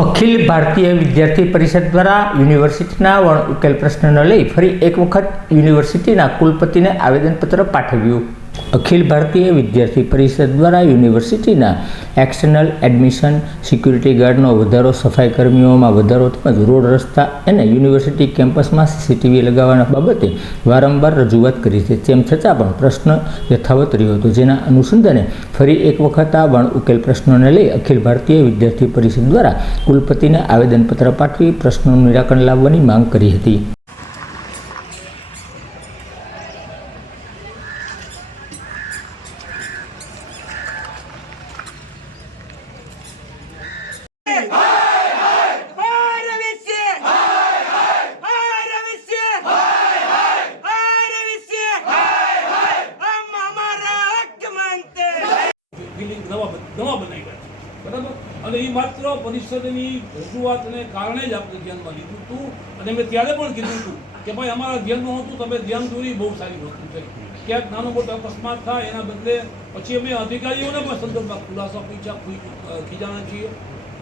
અખિલ ભારતીય વિદ્યાર્થી પરિષદ દ્વારા યુનિવર્સિટીના વણ ઉકેલ પ્રશ્નને લઈ ફરી એક વખત યુનિવર્સિટીના કુલપતિને આવેદનપત્ર પાઠવ્યું. અખિલ ભારતીય વિદ્યાર્થી પરિષદ દ્વારા યુનિવર્સિટીના એક્સટર્નલ એડમિશન, સિક્યુરિટી ગાર્ડનો, વધારો, સફાઈ કર્મીઓમાં વધારો તેમજ રોડ રસ્તા અને યુનિવર્સિટી કેમ્પસમાં સીસીટીવી લગાવવાના બાબતે વારંવાર રજૂઆત કરી છે. તેમ છતાં પણ પ્રશ્ન યથાવત રહ્યો હતો. જેના અનુસંધાને ફરી એક વખત આ વણ ઉકેલ પ્રશ્નોને લઈ અખિલ ભારતીય વિદ્યાર્થી પરિષદ દ્વારા કુલપતિને આવેદનપત્ર પાઠવી પ્રશ્નોનું નિરાકરણ લાવવાની માંગ કરી હતી. हैं બિલ્ડિંગ નવા નવા બનાવ્યા છે. બરાબર? અને એ માત્ર પરિષદની રજૂઆતને કારણે જ આપણે ધ્યાનમાં લીધું હતું. અને મેં ત્યારે પણ કીધું હતું કે ભાઈ અમારા ધ્યાનમાં હતું, તમે ધ્યાન દોરી બહુ સારી વસ્તુ છે ક્યાંક નાનો મોટો અકસ્માત થાય, એના બદલે પછી અમે અધિકારીઓને પણ સંદર્ભમાં ખુલાસા પૂછ્યા પૂછ- ખીજાણા છીએ.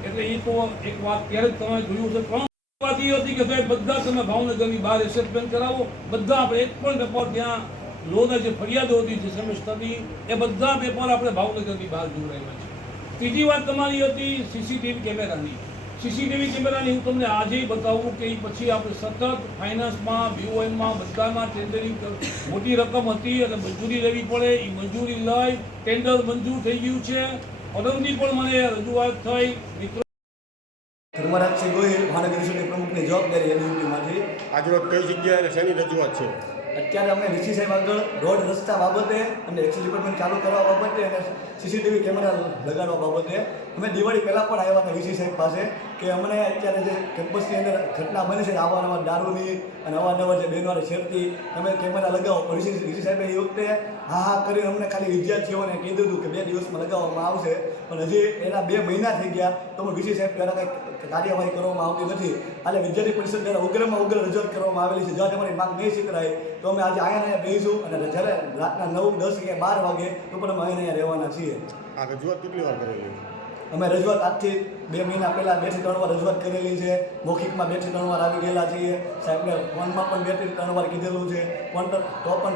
એટલે એ તો એક વાત ત્યારે જ તમે જોયું છે પણ વાત એ હતી કે ભાઈ બધા તમે ભાવનગરની બહાર એસેસમેન્ટ કરાવો. બધા આપણે એક પણ પેપર ત્યાં લોના જે ફરિયાદો હતી જે સેમેસ્ટરની એ બધા પેપર આપણે ભાવનગરની બહાર જોડાયેલા છે. ત્રીજી વાત તમારી હતી સીસીટીવી કેમેરાની. સીસીટીવી કેમેરાની હું તમને આજે બતાવું કે એ પછી આપણે સતત ફાઇનાન્સમાં બીઓએનમાં બધામાં ટેન્ડરિંગ મોટી રકમ હતી અને મંજૂરી લેવી પડે એ મંજૂરી લઈ ટેન્ડર મંજૂર થઈ ગયું છે. પરમથી પણ મને રજૂઆત થઈ. મિત્રો ધર્મરાજસિંહ ગોહિલ મહાનગર પ્રમુખની જવાબદારી એની યુનિટીમાંથી. આજરોજ કઈ જગ્યાએ અને શેની રજૂઆત છે? અત્યારે અમે વીસી સાહેબ આગળ રોડ રસ્તા બાબતે અને એક્સિસ ડિપાર્ટમેન્ટ ચાલુ કરવા બાબતે અને સીસીટીવી કેમેરા લગાડવા બાબતે અમે દિવાળી પહેલાં પણ આવ્યા હતા વીસી સાહેબ પાસે કે અમને અત્યારે જે કેમ્પસની અંદર ઘટના બની છે અવારનવાર દારૂની અને અવારનવાર જે બેનવારે છેડતી તમે કેમેરા લગાવો. પણ વીસી વીસી સાહેબે એ વખતે હા હા કરીને અમને ખાલી વિદ્યાર્થીઓને કીધું હતું કે બે દિવસમાં લગાવવામાં આવશે. પણ હજી એના બે મહિના થઈ ગયા તો વીસી સાહેબ પહેલાં કંઈક કાર્યવાહી કરવામાં આવતી નથી. એટલે વિદ્યાર્થી પરિષદ દ્વારા ઉગ્રમાં ઉગ્ર રજૂઆત કરવામાં આવેલી છે. જો તમારી માંગ નહીં સ્વીકારાય તો અમે આજે અહીંયા અહીંયા બેસીશું અને જ્યારે રાતના નવ દસ કે બાર વાગે તો પણ અમે અહીંયા અહીંયા રહેવાના છીએ. આ રજૂઆત કેટલી વાર કરેલી? અમે રજૂઆત આજથી બે મહિના પહેલાં બેથી ત્રણ વાર રજૂઆત કરેલી છે. મૌખિકમાં બેથી ત્રણ વાર આવી ગયેલા છીએ. સાહેબને ફોનમાં પણ બેથી ત્રણ વાર કીધેલું છે. ફોન તો પણ